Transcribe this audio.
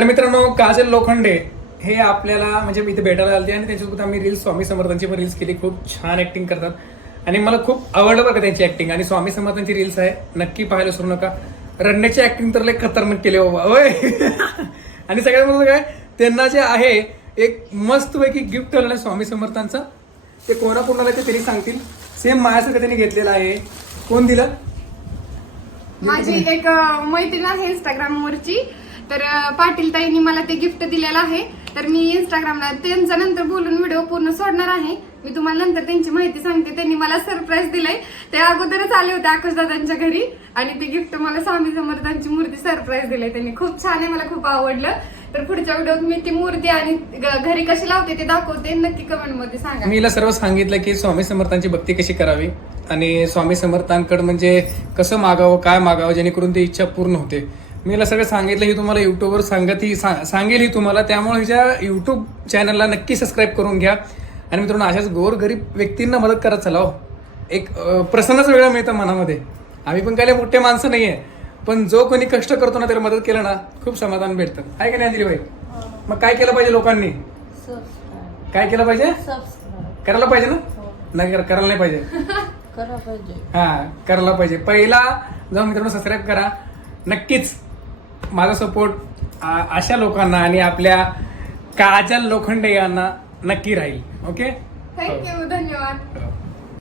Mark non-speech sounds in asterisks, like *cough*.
तर मित्रांनो काजल लोखंडे हे आपल्याला म्हणजे मी इथे भेटायला आलते आणि त्यांच्यासोबत आम्ही रील्स स्वामी समर्थांची पण रील्स केली. खूप छान ऍक्टिंग करतात. आणि मला खूप आवडलं का त्यांची ऍक्टिंग आणि स्वामी समर्थांची रील्स आहे नक्की पाहायला विसरू नका. रडण्याची ऍक्टिंग तर लय खतरनाक केली बाबा. होय *laughs* आणि सगळ्यात महत्त्वाचं काय? त्यांना जे आहे एक मस्तपैकी गिफ्ट ठेवलेलं आहे स्वामी समर्थांचं. ते कोणा कोणाला ते त्यांनी सांगतील. सेम माझ्यासारखं त्यांनी घेतलेलं आहे. कोण दिलं? माझी एक मैत्रीण आहे इंस्टाग्राम वरची. तर पाटीलताईंनी पाटील ताईंनी मला ते गिफ्ट दिलेलं आहे. तर मी इंस्टाग्रामला त्यांचा नंतर बोलून व्हिडिओ पूर्ण सोडणार आहे. मी तुम्हाला नंतर त्यांची माहिती सांगते. त्यांनी मला सरप्राईज दिलंय. ते अगोदरच आले होते आकाश दादांच्या घरी. आणि ते गिफ्ट मला स्वामी समर्थांची मूर्ती सरप्राईज दिली त्यांनी खूप छान आहे मला खूप आवडलं. तर पुढच्या व्हिडिओत मी ती मूर्ती आणि ग- घरी कशी लावते ते दाखवते. नक्की कमेंटमध्ये सांगा. मी सर्व सांगितलं की स्वामी समर्थांची भक्ती कशी करावी? आणि स्वामी समर्थांकडे म्हणजे कसं मागावं काय मागावं जेणेकरून ती इच्छा पूर्ण होते. मी हिला सगळं सांगितलं ही तुम्हाला युट्यूबवर सांगत ही सा- सांगेल ही तुम्हाला. त्यामुळे हिच्या युट्यूब चॅनलला नक्की सबस्क्राईब करून घ्या. आणि मित्रांनो अशाच गोर गरीब व्यक्तींना मदत करत चला हो. एक प्रसन्नच वेगळं मिळतं मनामध्ये. आम्ही पण काय मोठे माणसं नाहीये. पण जो कोणी कष्ट करतो ना त्याला मदत केलं ना खूप समाधान भेटतं. आहे का नाही अंजली भाई मग काय केलं पाहिजे लोकांनी? काय केलं पाहिजे? करायला पाहिजे ना? हो. नाही कर- करायला नाही पाहिजे. *laughs* हा करायला पाहिजे. पहिला जाऊन मित्रांनो सबस्क्राईब करा. नक्कीच माझा सपोर्ट अशा लोकांना आणि आपल्या काजल लोखंडे यांना नक्की राहील. ओके थँक्यू धन्यवाद.